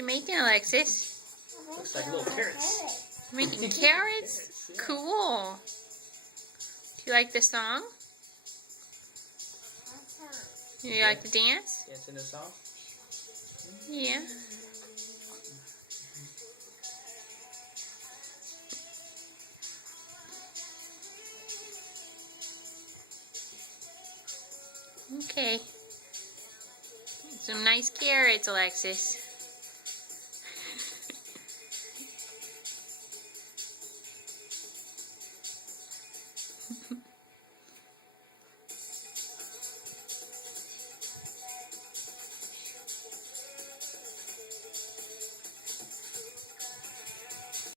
you making, Alexis? Looks like little carrots. Making carrots? Yeah. Cool. Do you like the song? You like to dance? Dancing the song? Yeah. Okay. Some nice carrots, Alexis.